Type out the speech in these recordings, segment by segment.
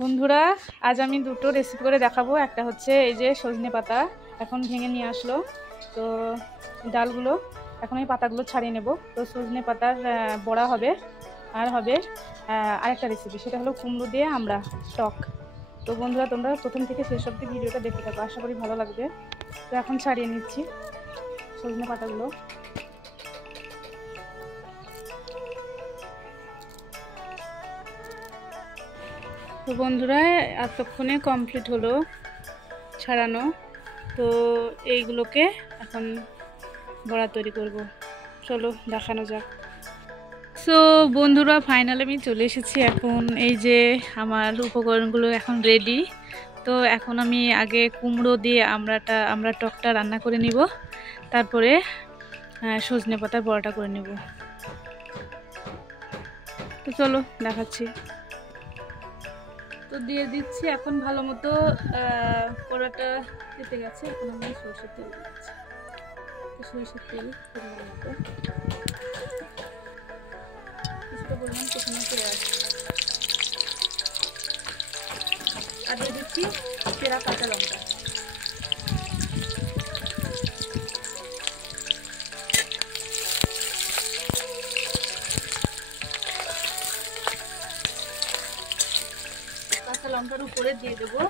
বন্ধুরা, আজ আমি দুটো রেসিপি করে দেখাবো। একটা হচ্ছে এই যে সজনে পাতা এখন ভেঙে নিয়ে আসলো, তো ডালগুলো এখন এই পাতাগুলো ছাড়িয়ে নেব। তো সজনে পাতার বড়া হবে, আর হবে আরেকটা রেসিপি, সেটা হলো কুমড়ো দিয়ে আমরা টক। তো বন্ধুরা, তোমরা প্রথম থেকে শেষ অবধি ভিডিওটা দেখতে থাকো, আশা করি ভালো লাগবে। তো এখন ছাড়িয়ে নিচ্ছি সজনে পাতাগুলো। তো বন্ধুরা, এতক্ষণে কমপ্লিট হলো ছাড়ানো। তো এইগুলোকে এখন বড়া তৈরি করব, চলো দেখানো যাক। সো বন্ধুরা, ফাইনালি আমি চলে এসেছি। এখন এই যে আমার উপকরণগুলো এখন রেডি। তো এখন আমি আগে কুমড়ো দিয়ে আমরা টকটা রান্না করে নিব, তারপরে সজনে পাতার বড়াটা করে নেব। তো চলো দেখাচ্ছি। তো দিয়ে দিচ্ছি এখন ভালো মতো, কড়াটা কেটে গেছে। এখন আমি সরষের তেল দিচ্ছি। সরষের তেল পরিমাণ মতো, কিছুটা পরিমাণ কুচনো পেঁয়াজ, আর দিয়ে দিচ্ছি চেরা কাঁচা লঙ্কা। কাঁচা লঙ্কার উপরে দিয়ে দেবো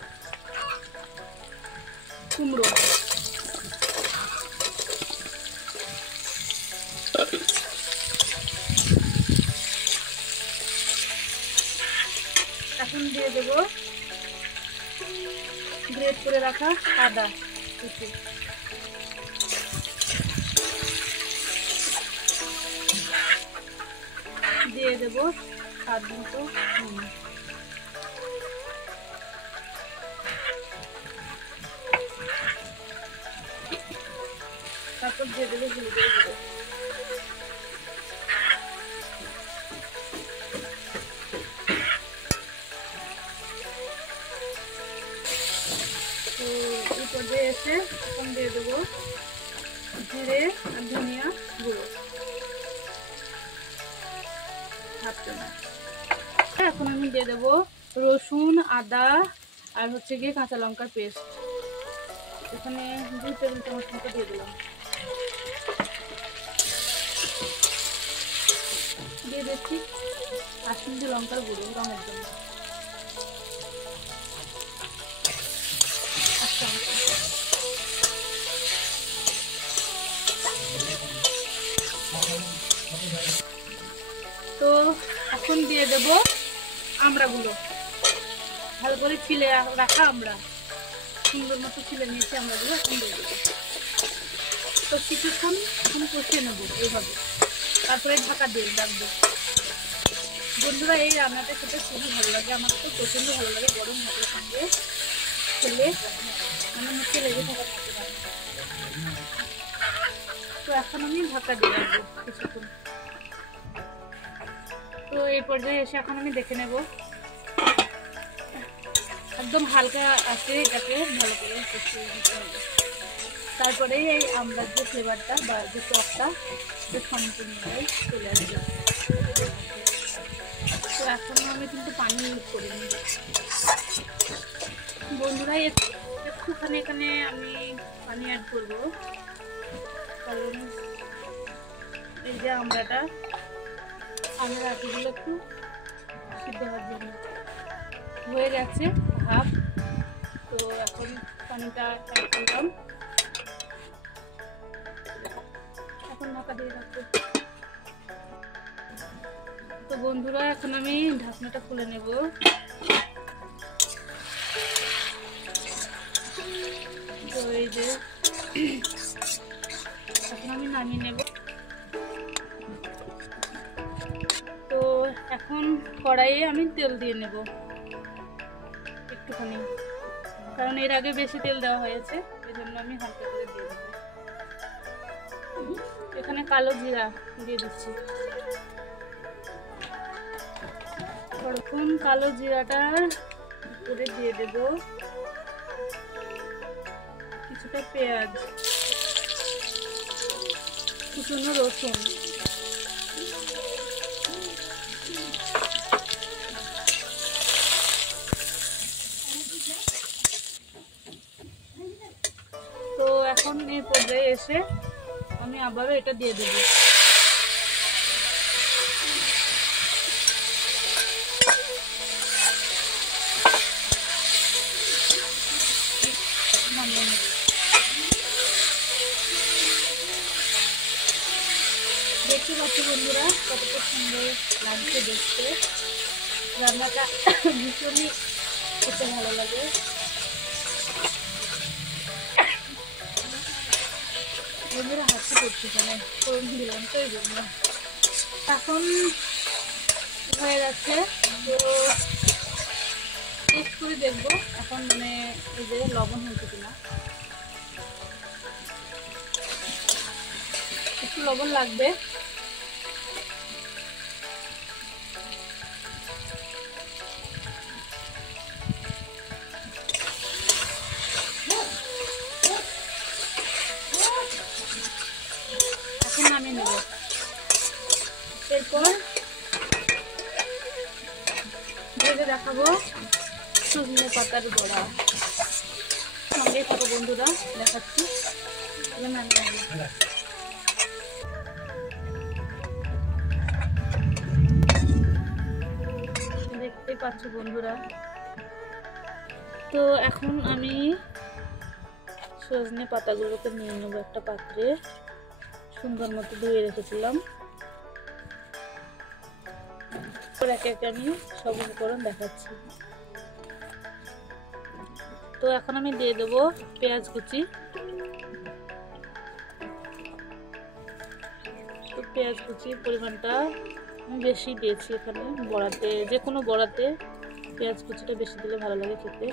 কুমড়ো। এখন দিয়ে দেবো গ্রেট করে রাখা আদা কুচি। দিয়ে দেবো স্বাদ মতো নুন। তারপর দিয়ে দেবো হলুদের গুঁড়ো। তো এই পর্যায়ে এসে এখন দিয়ে দেবো জিরে আর ধনিয়া গুঁড়ো হাফ চামচ। এখন আমি দিয়ে দেবো রসুন, আদা আর হচ্ছে গিয়ে কাঁচা লঙ্কার পেস্ট। এখানে 2 টেবিল চামচ মতো দিয়ে দিলাম। দিয়ে দিচ্ছি কাশ্মীরি লঙ্কার গুঁড়ো রঙের জন্য। তো এখন দিয়ে দেব আমড়াগুলো, ভালো করে ছিলে রাখা আমরা, সুন্দর মতো ছিলে নিয়েছি আমড়াগুলো। এখন দিয়ে দেবো। তো কিছুক্ষণ এখন কষিয়ে নেবো এইভাবে, তারপরে ঢাকা দিয়ে রাখবো। বন্ধুরা, এই রান্নাটা খেতে খুবই ভালো লাগে, আমার তো প্রচণ্ড ভালো লাগে। গরম ভাতের সঙ্গে খেলে মানে মুখে লেগে থাকা থাকতে পারে। তো এখন আমি ঢাকা দিয়ে রাখবো কিছুক্ষণ। তো এই পর্যায়ে এসে এখন আমি দেখে নেব, একদম হালকা আছে এটাকে ভালো করে কষিয়ে দিতে হবে। তারপরে এই আমড়ার যে ফ্লেভারটা বা যে টকটা সেটা সম্পূর্ণটাই চলে আসবে। তো এখন আমি কিন্তু পানি ইউজ করিনি বন্ধুরা, একটুখানি এখানে আমি পানি অ্যাড করবো, কারণ এই যে আমড়াটা আমড়ার আটিগুলো একটু সিদ্ধ হওয়ার জন্য হয়ে গেছে হাফ। তো এখন পানিটা অ্যাড করলাম, এখন ঢাকা দিয়ে রাখবো। তো বন্ধুরা, এখন আমি ঢাকনাটা খুলে নেব। তো এই যে এখন আমি নামিয়ে নেব। তো এখন কড়াইয়ে আমি তেল দিয়ে নেব একটুখানি, কারণ এর আগে বেশি তেল দেওয়া হয়েছে, এজন্য আমি হালকা করে দিয়ে দেবো। এখানে কালো জিরা দিয়ে দিচ্ছি। তখন কালো জিরাটার উপরে দিয়ে দেব কিছুটা পেঁয়াজ, কুচনো রসুন, এসে আমি আবারও এটা দিয়ে দেবো। দেখতে পাচ্ছি বন্ধুরা কতটা সুন্দর লাগছে দেখতে। রান্নাটা ভীষণই খেতে ভালো লাগে। বন্ধুরা হাসি করছি কেন ফোড়ন দিলাম তো এই জন্য। এখন হয়ে যাচ্ছে, তো টেস্ট করে দেখবো এখন মানে এই যে লবণ হয়েছে কিনা। একটু লবণ লাগবে। এখন নামিয়ে নেব। এরপর ভেজে দেখাবো সজনে পাতার বড়া। সঙ্গে থাকো বন্ধুরা, দেখাচ্ছি। দেখতে পাচ্ছ বন্ধুরা, তো এখন আমি সজনে পাতাগুলোকে নিয়ে নেবো একটা পাত্রে। সুন্দর মতো ধুয়ে রেখেছিলাম। একে একে আমি সব উপকরণ দেখাচ্ছি। তো এখন আমি দিয়ে দেবো পেঁয়াজ কুচি। তো পেঁয়াজ কুচির পরিমাণটা আমি বেশি দিয়েছি এখানে বড়াতে। যে কোনো বড়াতে পেঁয়াজ কুচিটা বেশি দিলে ভালো লাগে খেতে।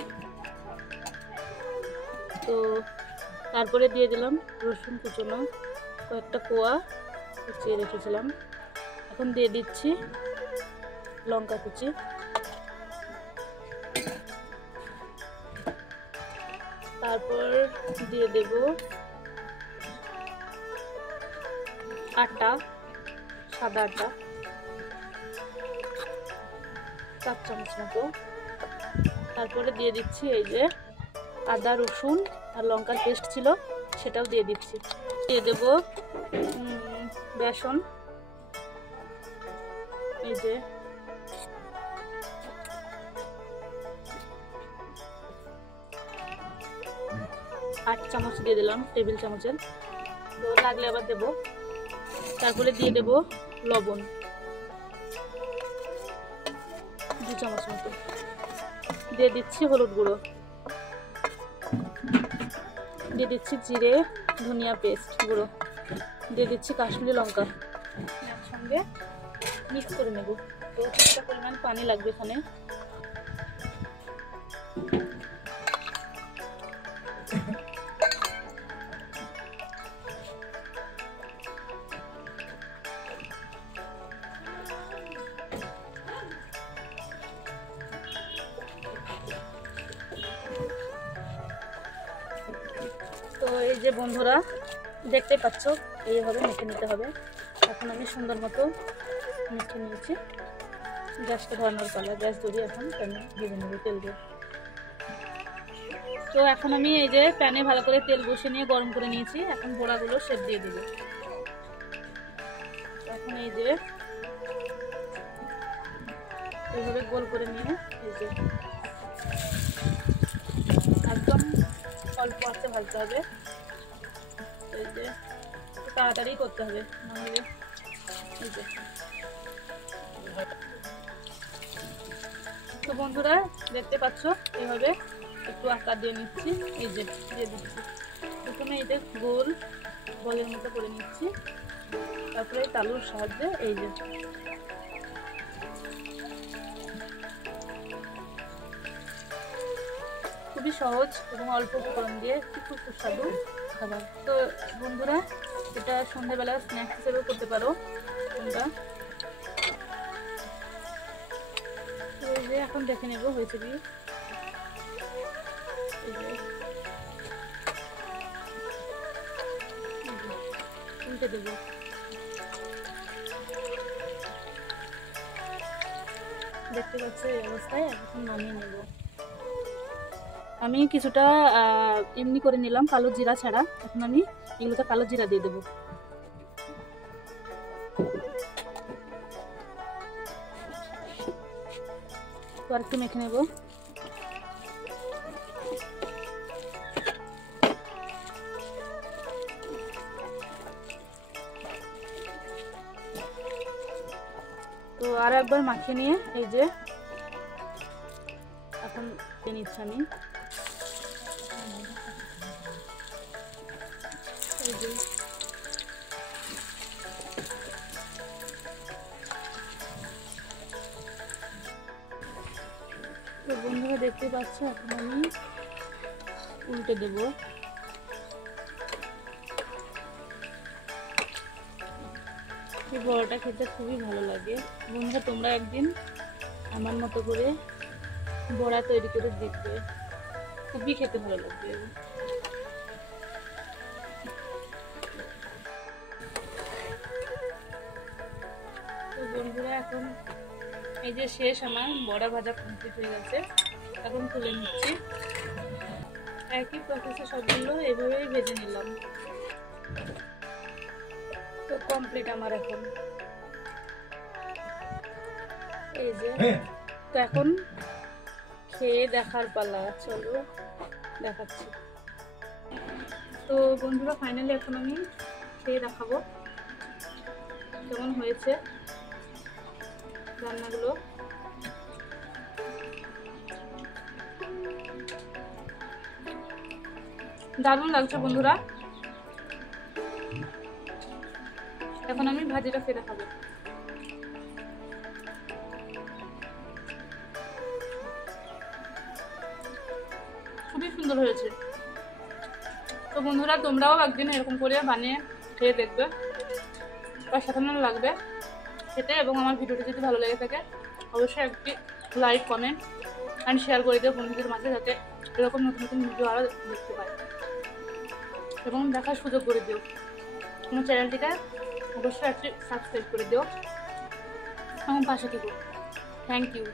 তো তারপরে দিয়ে দিলাম রসুন কুচনো কয়েকটা কোয়া কুচিয়ে রেখেছিলাম। এখন দিয়ে দিচ্ছি লঙ্কা কুচি। তারপর দিয়ে দেব আটা, সাদা আটা 4 চামচ মতো। তারপরে দিয়ে দিচ্ছি এই যে আদা রসুন আর লঙ্কার পেস্ট ছিল সেটাও দিয়ে দিচ্ছি। দিয়ে দেব বেসন, এই যে 8 চামচ দিয়ে দিলাম টেবিল চামচের। তো লাগলে আবার দেব। তারপরে দিয়ে দেব লবণ 2 চামচ মতো। দিয়ে দিচ্ছি হলুদ গুঁড়ো, দিয়ে দিচ্ছি জিরে ধনিয়া পেস্ট গুঁড়ো, দিয়ে দিচ্ছি কাশ্মীরি লঙ্কা। একসঙ্গে মিক্স করে নেব। তো কিছুটা পরিমাণ পানি লাগবে এখানে। তো এই যে বন্ধুরা দেখতে পাচ্ছ এইভাবে মেখে নিতে হবে। এখন আমি সুন্দর মতো মেখে নিয়েছি। গ্যাসটা ধরানোর পালা, গ্যাস ধরিয়ে এখন প্যানে ভেজে নেব তেল দিয়ে। তো এখন আমি এই যে প্যানে ভালো করে তেল বসিয়ে নিয়ে গরম করে নিয়েছি। এখন বড়াগুলো শেপ দিয়ে দেব। এখন এই যে এইভাবে গোল করে নিয়ে এই যে একদম অল্প আঁচে ভাজতে হবে। এই যে তাড়াতাড়ি করতে হবে, নাহলে এই যে। তো বন্ধুরা দেখতে পাচ্ছ এইভাবে একটু আকার দিয়ে নিচ্ছি। এই যে দিয়ে দিচ্ছি প্রথমে এই যে গোল বলের মতো করে নিচ্ছি। তারপরে তালুর সাহায্যে এই যে খুবই সহজ এবং অল্প উপকরণ দিয়ে খুব সুস্বাদু খাবার। তো বন্ধুরা এটা সন্ধ্যাবেলা স্ন্যাক্স হিসেবেও করতে পারো তোমরা। এই যে এখন দেখে নেব হয়েছে কি। উল্টে দেব। দেখতে পাচ্ছ এই অবস্থায় এখন নামিয়ে নেব। আমি কিছুটা এমনি করে নিলাম কালো জিরা ছাড়া। এখন আমি এগুলোতে কালো জিরা দিয়ে দেবো। তো আর একটু মেখে নেব। তো আর একবার মাখিয়ে নিয়ে এই যে এখন দিয়ে নিচ্ছি আমি। এই যে তো বন্ধুরা দেখতে পাচ্ছ, এখন আমি উল্টে দেব। এই বড়াটা খেতে খুবই ভালো লাগে। বন্ধুরা তোমরা একদিন আমার মতো করে বড়া তৈরি করে দেখবে, খুবই খেতে ভালো লাগবে। তো বন্ধুরা এখন এই যে শেষ, আমার বড়া ভাজা কমপ্লিট হয়ে গেছে। এখন তুলে নিচ্ছি। একই প্রসেসে সবগুলো এভাবেই ভেজে নিলাম। তো কমপ্লিট আমার এখন। এই যে তো এখন খেয়ে দেখার পালা, চলো দেখাচ্ছি। তো বন্ধুরা ফাইনালি এখন আমি খেয়ে দেখাবো কেমন হয়েছে রান্নাগুলো। দারুণ লাগছে বন্ধুরা। এখন আমি ভাজিটা খেয়ে দেখাবো। খুবই সুন্দর হয়েছে। তো বন্ধুরা তোমরাও একদিন এরকম করে বানিয়ে খেয়ে দেখবে, অসাধারণ লাগবে খেতে। এবং আমার ভিডিওটি যদি ভালো লেগে থাকে অবশ্যই একটি লাইক, কমেন্ট অ্যান্ড শেয়ার করে দিও বন্ধুদের মাঝে, যাতে এরকম নতুন নতুন ভিডিও আরও দেখতে পায় এবং দেখার সুযোগ করে দিও। আমার চ্যানেলটিকে অবশ্যই একটি সাবস্ক্রাইব করে দিও এবং পাশে থেকো। Thank you.